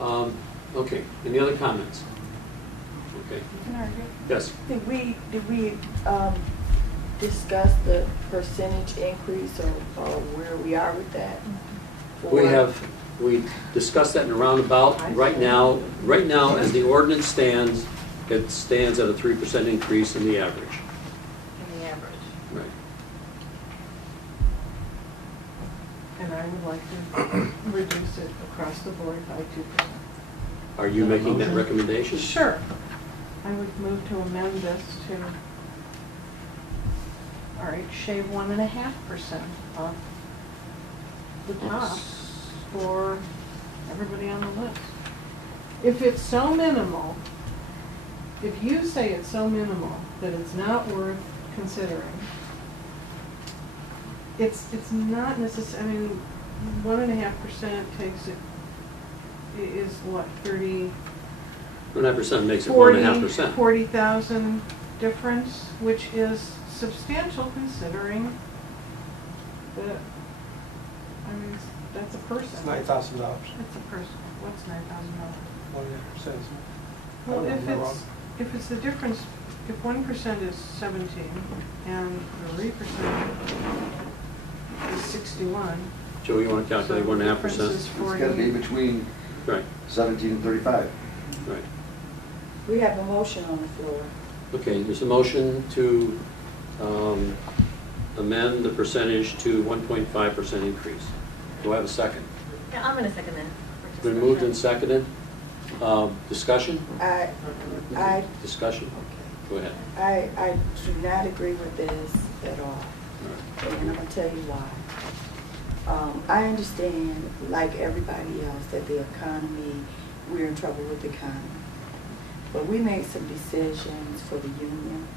Okay, any other comments? Okay, Can I argue? yes. Did we discuss the percentage increase or where we are with that? We discussed that in a roundabout. Right now, as the ordinance stands, it stands at a 3% increase in the average. In the average. Right. And I would like to reduce it across the board by 2%. Are you making that recommendation? Sure. I would move to amend this to, all right, shave 1.5% off the top for everybody on the list. If it's so minimal, if you say it's so minimal that it's not worth considering, it's not necessary. I mean, 1.5% takes it, is what, 1.5% makes it 1.5%. 40,000 difference, which is substantial considering that, I mean, that's a person. It's $9,000. That's a person. What's $9,000? 1.5%. Well, Am I wrong? if it's the difference, if 1% is 17 and 3% is 61. Joe, you want to calculate so the difference 1.5%? is It's got to be 40. between Right, 17 and 35. right. We have a motion on the floor. Okay, there's a motion to amend the percentage to 1.5% increase. Do I have a second? Yeah, I'm gonna second that. for Been moved and discussion. seconded. Discussion? I Discussion? Go ahead. I do not agree with this at all, All right. and I'm gonna tell you why. I understand, like everybody else, that the economy, we're in trouble with the economy. But we made some decisions for the union,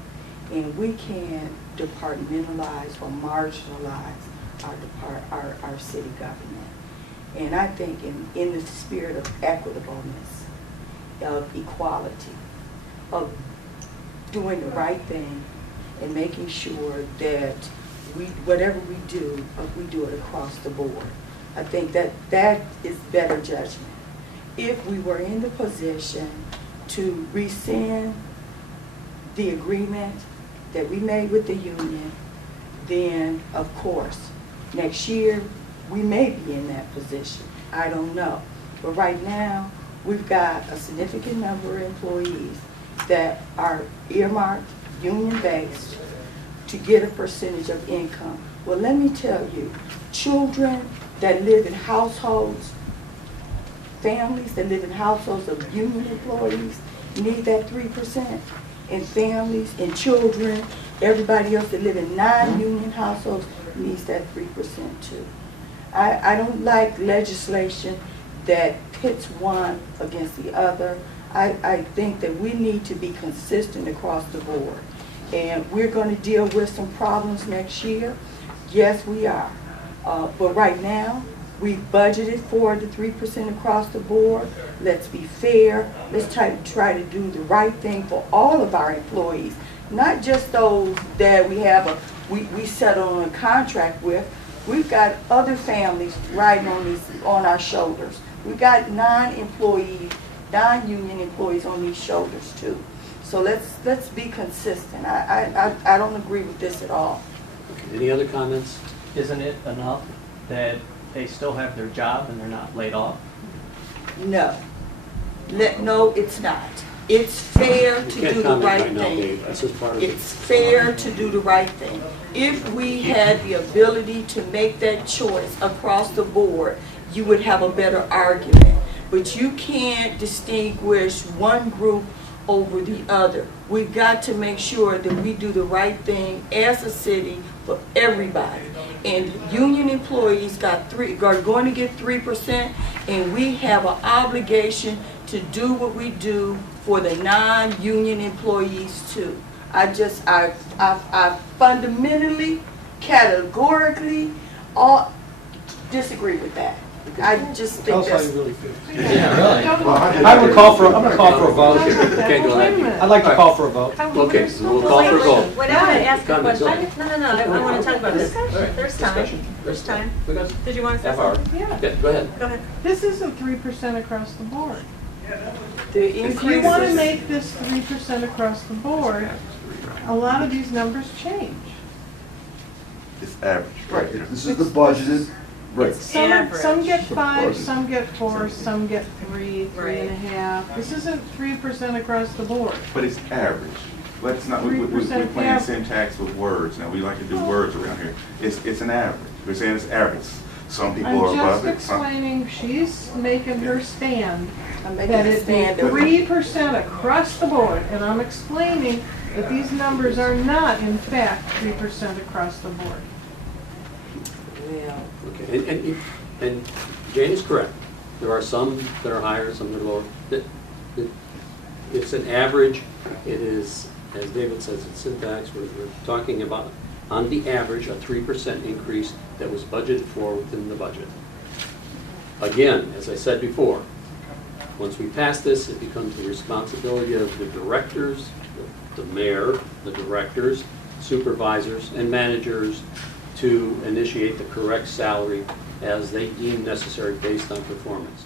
and we can't departmentalize or marginalize our city government. And I think in the spirit of equitableness, of equality, of doing the right thing and making sure that whatever we do it across the board. I think that is better judgment. If we were in the position to rescind the agreement that we made with the union, then of course, next year, we may be in that position. I don't know. But right now, we've got a significant number of employees that are earmarked, union-based, to get a percentage of income. Well, let me tell you, children that live in households, families that live in households of union employees need that 3%. And families and children, everybody else that live in non-union households needs that 3% too. I don't like legislation that pits one against the other. I think that we need to be consistent across the board. And we're going to deal with some problems next year. Yes, we are. But right now, we budgeted for the 3% across the board. Let's be fair. Let's try to do the right thing for all of our employees, not just those that we settle on a contract with. We've got other families riding on our shoulders. We've got non-union employees on these shoulders too. So let's be consistent. I don't agree with this at all. Okay. Any other comments? Isn't it enough that they still have their job and they're not laid off? No. No, it's not. It's fair You to can't do the comment right right now, thing. Dave. That's just part of It's fair to do the right thing. If we had the ability to make that choice across the board, you would have a better argument. But you can't distinguish one group over the other. We've got to make sure that we do the right thing as a city for everybody. And union employees are going to get 3%, and we have an obligation to do what we do for the non-union employees too. I fundamentally, categorically, all disagree with that. I just think that's, feel. I'm gonna call for a vote. Okay, go ahead. Wait a minute. I'd like to call for a vote. Okay, we'll call for a vote. Wait, I want to ask a Comment, go question. ahead. No, I want to talk about this. Alright, There's time. discussion. There's time. We got Did you want to say half hour. something? Yeah, Okay, go ahead. Go ahead. this isn't 3% across the board. the If you increase want to is, make this 3% across the board, a lot of these numbers change. It's average. Right. This is the budgeted rate. Some Average. get 5, Budget. some get 4, some get 3, 3.5. This isn't 3% across the board. But it's average. Let's not, we're 3% playing average. syntax with words. Now, we like to do words around here. It's an average. We're saying it's average. Some people are I'm above just it. some- explaining, she's making her stand I'm making that a it's stand that 3% across the board, and I'm explaining that these numbers are not, in fact, 3% across the board. well, Okay, and Jane is correct. There are some that are higher, some that are lower. It's an average. It is, as David says, it's syntax. We're talking about, on the average, a 3% increase that was budgeted for within the budget. Again, as I said before, once we pass this, it becomes the responsibility of the directors, the mayor, the directors, supervisors, and managers to initiate the correct salary as they deem necessary based on performance.